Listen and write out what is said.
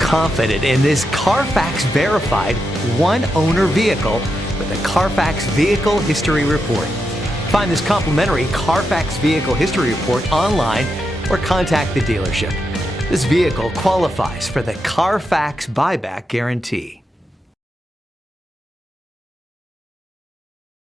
confident in this Carfax verified one-owner vehicle with a Carfax Vehicle History Report. Find this complimentary Carfax Vehicle History Report online or contact the dealership. This vehicle qualifies for the Carfax Buyback Guarantee.